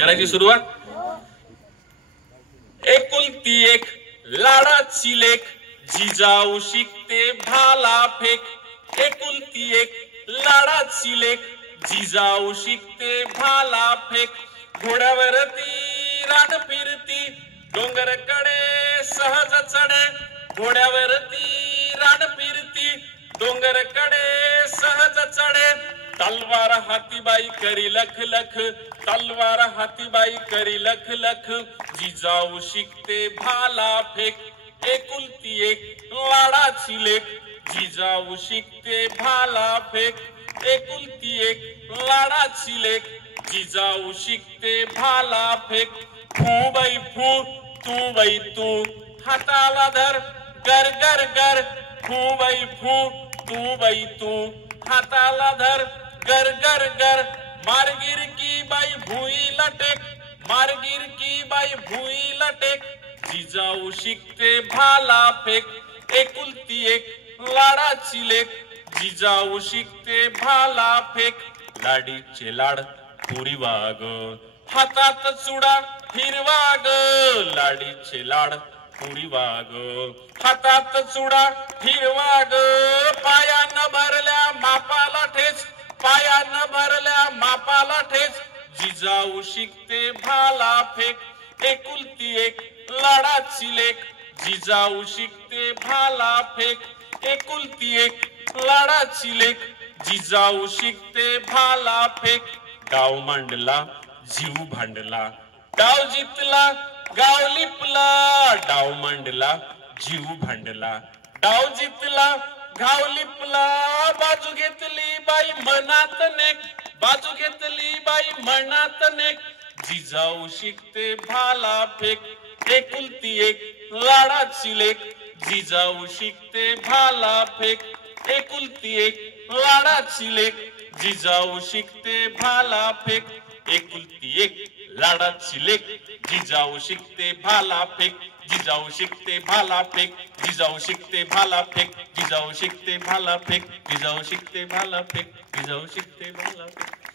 करायची सुरुवात. एकुलती एक लाडाची लेक, जिजाऊ शिकते भाला फेक. एकुलती एक लाडाची लेक, जिजाऊ शिकते भाला फेक. घोड्यावरती रान फिरती, डोंगरकडे सहज चढे. घोड्यावरती रान फिरती, डोंगरकडे सहज चढे. तलवार हातीबाई करी लख लख, तलवार हातीबाई करी लख लख. जिजाऊ शिकते भाला फेक. एकुलती एक लाडाची लेक, जिजाऊ शिकते भाला फेक. एकुलती एक लाडाची लेक, जिजाऊ शिकते भाला फेक. फू बाई फू, तू बाई तू, हाताला धर गर गर गर. फू बाई फू, तू बाई तू, हाताला धर गर गर गर. मारगिर की बाई भुईला टेक, मारगिर की बाई भुईला टेक. जिजाऊ शिकते भाला फेक. एकुलती एक लाडाची लेक, जिजाऊ शिकते भाला फेक. लाडीचे लाड पुरी वाग, हातात चुडा हिरवा ग. लाडीचे लाड पुरी वाग, हातात चुडा हिरवा ग. पायानं भरल्या मापाला ठेच, पायानं भरल्या मापाला ठेच. जिजाऊ शिकते भाला फेक. एकुलती एक लाडाची लेक, जिजाऊ शिकते भाला फेक. एकुलती एक लाडाची लेक, जिजाऊ शिकते भाला फेक. गाव मांडला जीव भांडला, डाव जितला गाव लिपला. डाव मांडला जीव भांडला, डाव जितला गाव लिपला. बाजू घेतली बाई मनात नेक, बाजू घेतली बाई मनात नेक. जिजाऊ शिकते भाला फेक. एकुलती एक लाडाची लेक, जिजाऊ शिकते भाला फेक. एकुलती एक लाडाची लेक, जिजाऊ शिकते भाला फेक. एकुलती एक लाडाची लेक, जिजाऊ शिकते भाला फेक. जिजाऊ शिकते भाला फेक, जिजाऊ शिकते भाला फेक. जिजाऊ शिकते भाला फेक, जिजाऊ शिकते भाला फेक. जिजाऊ शिकते भाला फेक.